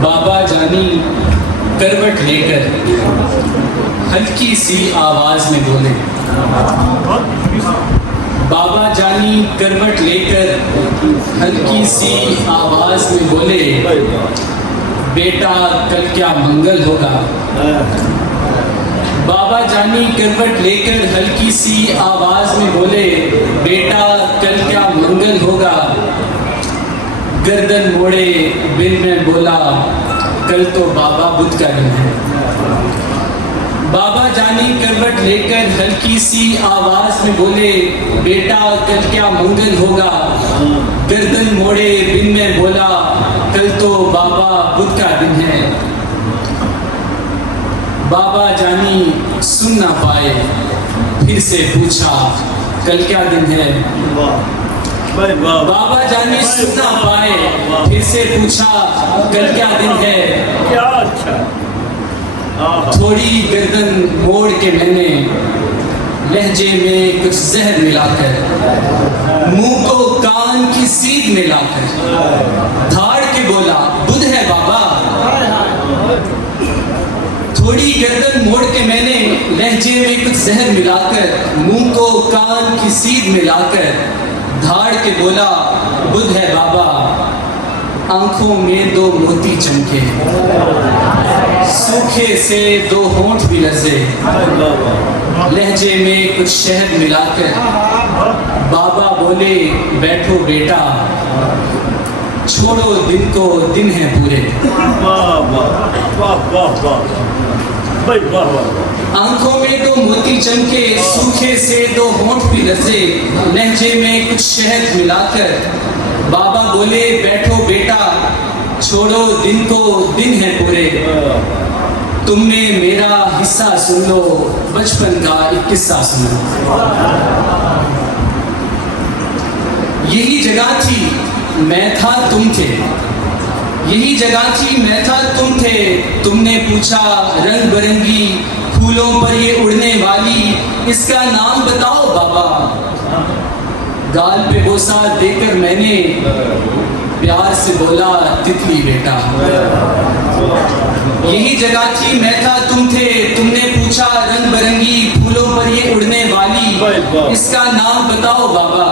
बाबा जानी करवट लेकर हल्की सी आवाज में बोले, बाबा जानी करवट लेकर हल्की सी आवाज में बोले, बेटा कल क्या मंगल होगा। बाबा जानी करवट लेकर हल्की सी आवाज में बोले, बेटा कल क्या मंगल होगा। गर्दन मोड़े बिन में बोला, कल तो बाबा बुद्ध का दिन है। बाबा जानी करवट लेकर हल्की सी आवाज में बोले, बेटा कल क्या मंगल होगा। गर्दन मोड़े बिन में बोला, कल तो बाबा बुद्ध का दिन है। बाबा जानी सुन ना पाए, फिर से पूछा, कल क्या दिन है। बाबा जानी सुन ना पाए, फिर से पूछा, कल क्या दिन है। क्या अच्छा। थोड़ी गर्दन मोड़ के मैंने लहजे में कुछ जहर मिलाकर, मुंह को कान की सीध मिलाकर धाड़ के बोला, बुद्ध है बाबा। थोड़ी गर्दन मोड़ के मैंने लहजे में कुछ जहर मिलाकर, मुंह को कान की सीध मिलाकर धाड़ के बोला, बुद्ध है बाबा। आंखों में दो मोती चमके, सूखे से दो होंठ भी लजे, लहजे में कुछ शहद मिलाकर बाबा बोले, बैठो बेटा, छोड़ो दिन को दिन है पूरे। आंखों में दो मोती चमके, सूखे से दो होंठ भी लजे, लहजे में कुछ शहद मिलाकर बाबा बोले, बैठो बेटा, छोड़ो दिन को दिन है पूरे। तुमने मेरा हिस्सा सुन लो, बचपन का एक किस्सा सुन लो। यही जगह थी मैं था तुम थे, यही जगह थी मैं था तुम थे। तुमने पूछा रंग बिरंगी फूलों पर ये उड़ने वाली, इसका नाम बताओ बाबा। गाल पे बोसा देकर मैंने प्यार से बोला, तितली बेटा। यही जगह थी मैं था तुम थे। तुमने पूछा रंग बिरंगी फूलों पर ये उड़ने वाली, इसका नाम बताओ बाबा।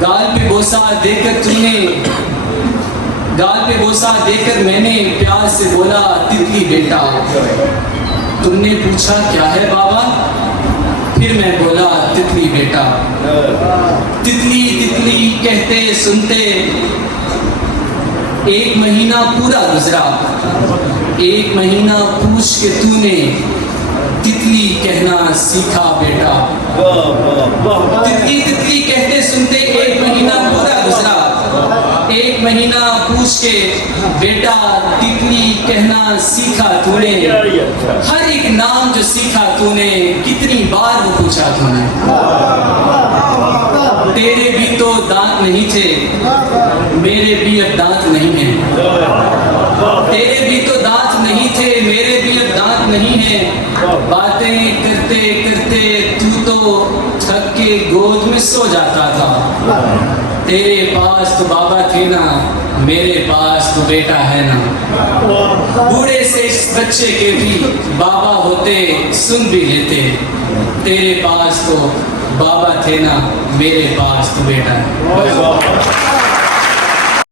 गाल पे बोसा देकर मैंने प्यार से बोला, तितली बेटा। तुमने पूछा क्या है बाबा, फिर मैं बोला, तितली बेटा। तितली तितली कहते सुनते एक महीना पूरा गुजरा। एक महीना पूछ के तूने तितली कहना सीखा बेटा। तितली तितली कहते सुनते एक महीना पूरा गुजरा। एक महीना पूछ के बेटा तितली कहना सीखा तूने। हर एक नाम जो सीखा तूने, कितनी बार वो पूछा तूने। तेरे भी तो दांत नहीं थे, मेरे भी अब दांत नहीं है। तेरे भी तो दांत नहीं थे, मेरे भी अब दांत नहीं है। बातें करते करते तू तो थक के गोद में सो जाता था। तेरे पास तो बाबा थे ना, मेरे पास तो बेटा है ना। बूढ़े से इस बच्चे के भी बाबा होते, सुन भी लेते। तेरे पास तो बाबा थे ना, मेरे पास तो बेटा है।